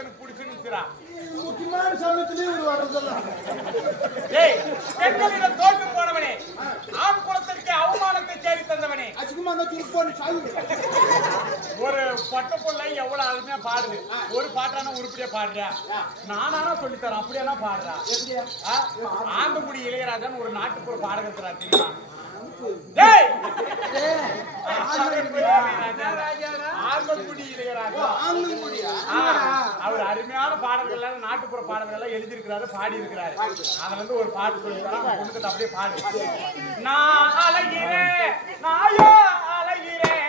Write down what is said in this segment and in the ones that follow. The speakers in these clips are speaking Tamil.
எனக்கு பிடிச்சுன்னு முக்கியமான சமயத்திலேயே ஒரு வாரம் சொல்லலாம். ஏய், பெண்களிடம் தோற்று போனவனே, ஆண் குலத்திற்கு அவமானத்தை தேடி தந்தவனே, அசிங்கமா இருந்தா திருப்பி சாதி ஒரு பட்ட பொண்ணை எவ்வளவு அருமையா பாடுது. ஒரு பாட்டான உருப்படியா பாடுறா, நானானா சொல்லித்தரேன். அப்படியானா பாடுறா. ஆந்தங்குடி இளையராஜான்னு ஒரு நாட்டுப்புற பாடகர் இருக்கிறார் தெரியுமா? ஆந்தங்குடி இளையராஜா அவர் அருமையான பாடல்கள் நாட்டுப்புற பாடல்கள் எல்லாம் எழுதியிருக்கிறாரு, பாடி இருக்கிறாரு. அதுல இருந்து ஒரு பாட்டு சொல்லித்தரேன், பொண்ணுக்கு அப்படியே பாடு. நான் அழகிறேன், நாயோ அழகிறேன்,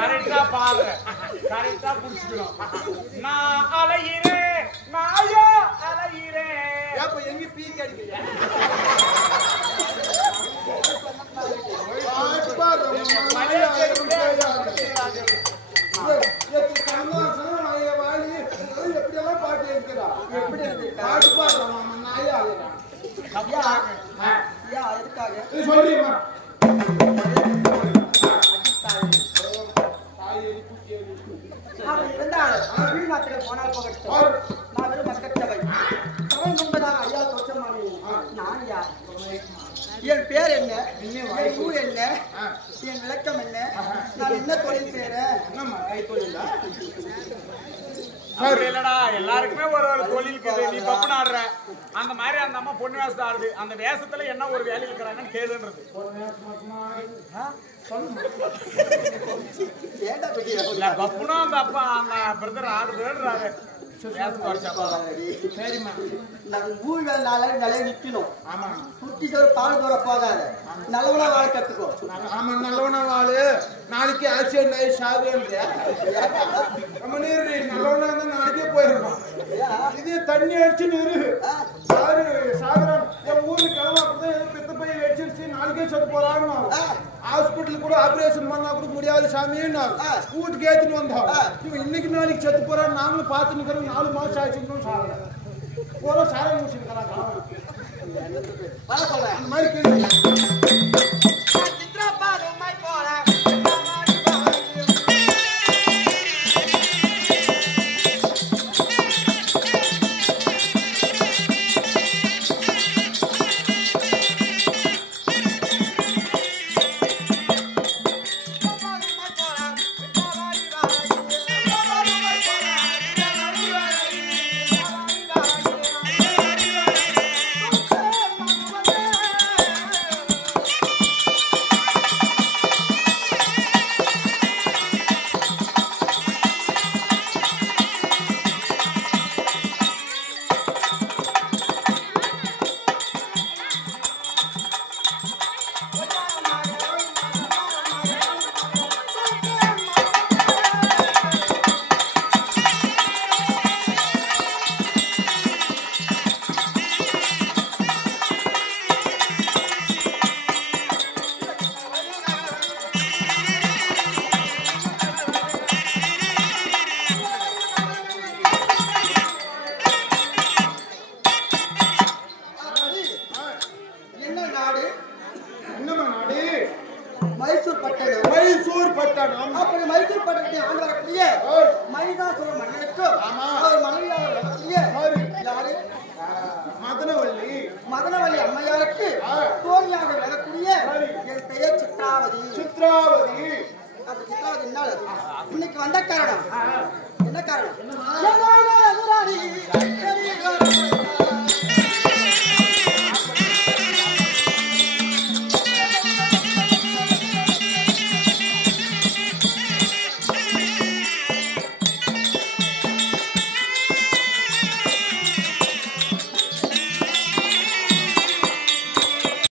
கரெக்டா பாடுற, கரெக்டா புடிச்சுக்கணும். நான் அலைகிறேன், நாயோ அலைகிறேன். எங்க பீக் அடிக்கிறீங்க? எப்படியெல்லாம் பாட்டு இருக்கிறா? பாட்டு பாடுறோம் நாயா சொல்றீங்க. போனால் போகட்டும். நான் வெறும் மக்கட்டவை முன்பதாக ஐயா தோற்றமானே. நான் யார்? என் பேர் என்ன? என் ஊர் என்ன? என் விளக்கம் என்ன? நான் என்ன தொழில் செய்யறேன்? இல்லடா, எல்லாருக்குமே ஒரு ஒரு தொழில் இருக்குது. நீ பப்பு ஆடுற அந்த மாதிரி அந்த அம்மா பொண்ணு வேஷம் ஆடுது. அந்த வேஷத்துல என்ன ஒரு வேலை இருக்கிறாங்கன்னு கேளுன்றது. பப்புனா அந்த அப்பா அந்த பிரதர் ஆடுறாரு. சரிம்மா, நான் ஊழல் நிலைய நிக்கணும். ஆமா, சுத்தி சோறு பால் தோற போகாத, நல்லவனா வாழ கத்துக்கோ. ஆமா, நல்லவனா வாழு. நாளைக்கு ஆக்சிடென்ட் ஆகி சாகுன்ற நல்லவனா இருந்தா நாளைக்கே போயிருக்கோம். இதே தண்ணி அடிச்சு நிறு யாரு சாகுறான். என் ஊர்ல கிளம்ப பெத்த பையன் அடிச்சிருச்சு, நாளைக்கே செத்து போறான்னு ஹாஸ்பிட்டல் கூட ஆபரேஷன் பண்ணா கூட முடியாது சாமின்னு வீட்டுக்கு ஏத்துட்டு வந்தோம். இவன் இன்னைக்கு நாளைக்கு செத்து போறான்னு நாங்களும் பார்த்து நிக்கிறோம். 4 மாசம் ஆச்சுன்னு சாகல போற சாரை முடிச்சுக்கிறாங்க. அந்த மாதிரி கேள்வி மதனவல்லி அம்மையாருக்கு தோழியாக விளங்கக்கூடிய என் பெயர் சித்ராவதி. சித்ராவதி அந்த சித்ராவதி இன்னைக்கு வந்த காரணம் என்ன காரணம்?